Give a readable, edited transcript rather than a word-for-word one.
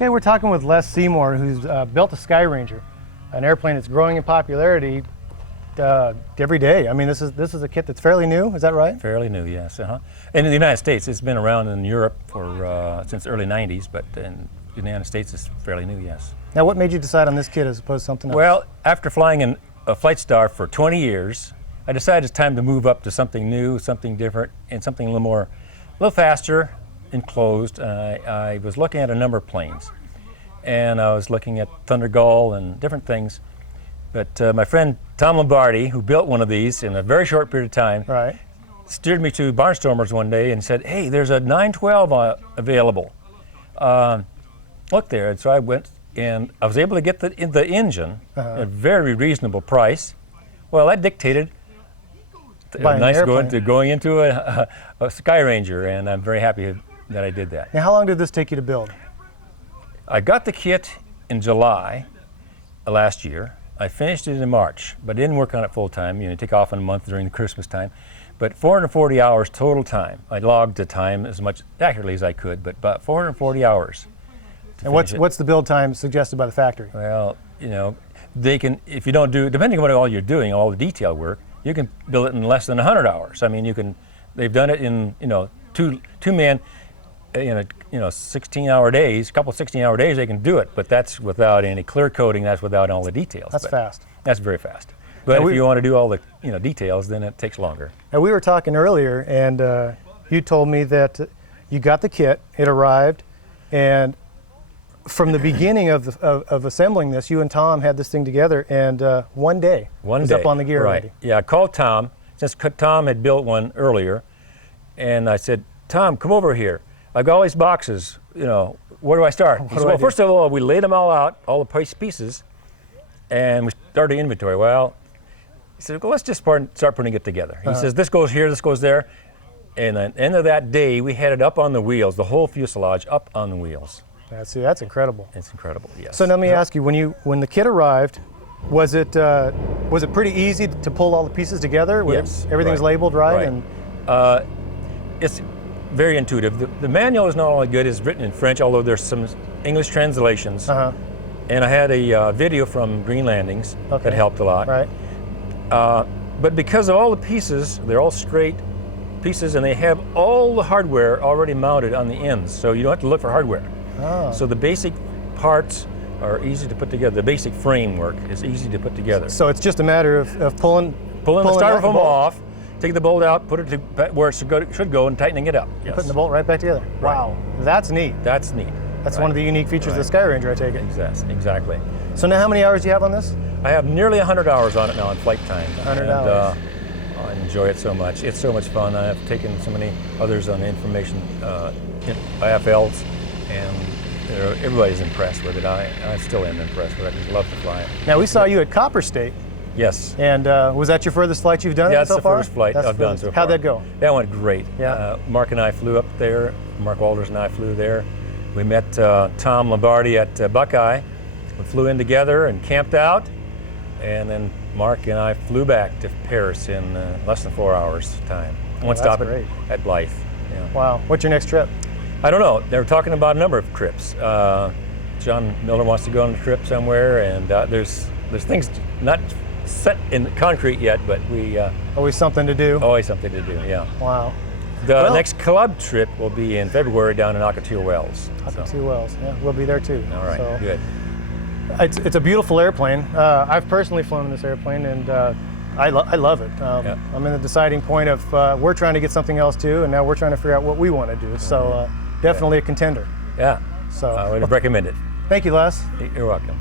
Okay, we're talking with Les Seymour, who's built a Skyranger, an airplane that's growing in popularity every day. I mean, this is a kit that's fairly new. Is that right? Fairly new, yes. And in the United States, it's been around in Europe for since the early '90s, but in the United States, it's fairly new, yes. Now, what made you decide on this kit as opposed to something else? Well, after flying in a Flight Star for 20 years, I decided it's time to move up to something new, something different, and something a little faster, enclosed. I was looking at a number of planes, and I was looking at Thunder Gull and different things. But my friend Tom Lombardi, who built one of these in a very short period of time, right, steered me to Barnstormers one day and said, "Hey, there's a 912 available. Look there." And so I went, and I was able to get the engine at a very reasonable price. Well, that dictated going into a Skyranger, and I'm very happy that I did that. Now, how long did this take you to build? I got the kit in July last year. I finished it in March, but I didn't work on it full time. Take off in a month during the Christmas time. But 440 hours total time. I logged the time as much accurately as I could, but about 440 hours. And what's the build time suggested by the factory? Well, they can, if you don't do, depending on what all you're doing, all the detail work, you can build it in less than 100 hours. I mean, they've done it in, two man, 16-hour days, a couple 16-hour days, they can do it, but that's without any clear coating, that's without all the details. That's fast. That's very fast. But if you want to do all the details, then it takes longer. And we were talking earlier, and you told me that you got the kit, it arrived, and from the beginning of assembling this, you and Tom had this thing together, and one day it was up on the gear already. Yeah, I called Tom, since Tom had built one earlier, and I said, "Tom, come over here. I've got all these boxes, where do I start?" He said, "Well, first of all, we laid them all out, all the pieces, and we started inventory." Well, he said, "Well, let's just start putting it together." He says, "This goes here, this goes there." And at the end of that day, we had it up on the wheels, the whole fuselage up on the wheels. That's incredible. It's incredible, yes. So let me ask you, when the kit arrived, was it pretty easy to pull all the pieces together? Yes. Everything's labeled right? And it's very intuitive. The manual is not all that good. It's written in French, although there's some English translations. And I had a video from Green Landings that helped a lot. Right. But because of all the pieces, they're all straight pieces, and they have all the hardware already mounted on the ends, so you don't have to look for hardware. So the basic parts are easy to put together. The basic framework is easy to put together. So it's just a matter of pulling the styrofoam off, taking the bolt out, put it where it should go, and tightening it up. Yes. Putting the bolt right back together. Right. Wow, that's neat. That's neat. That's one of the unique features of the Skyranger, I take it. Exactly. So now how many hours do you have on this? I have nearly 100 hours on it now in flight time. 100 hours. I enjoy it so much. It's so much fun. I've taken so many others on information IFLs, and everybody's impressed with it. I still am impressed with it. I just love to fly it. Now, we saw you at Copper State. Yes. And was that your furthest flight you've done so far? Yeah, that's the first flight I've done so far. How'd that go? That went great. Yeah. Mark and I flew up there. Mark Walters and I flew there. We met Tom Lombardi at Buckeye. We flew in together and camped out. And then Mark and I flew back to Paris in less than 4 hours time. One stop at Blythe. Yeah. Wow. What's your next trip? I don't know. They're talking about a number of trips. John Miller wants to go on a trip somewhere, and there's things not set in concrete yet, but we always something to do. Always something to do. Yeah. Wow. The next club trip will be in February down in Ocotillo Wells. Ocotillo Wells. Yeah, we'll be there too. All right. Good. It's a beautiful airplane. I've personally flown in this airplane, and I love it. I'm in the deciding point of we're trying to get something else too, and now we're trying to figure out what we want to do. So definitely a contender. Yeah. So I would recommend it. Thank you, Les. You're welcome.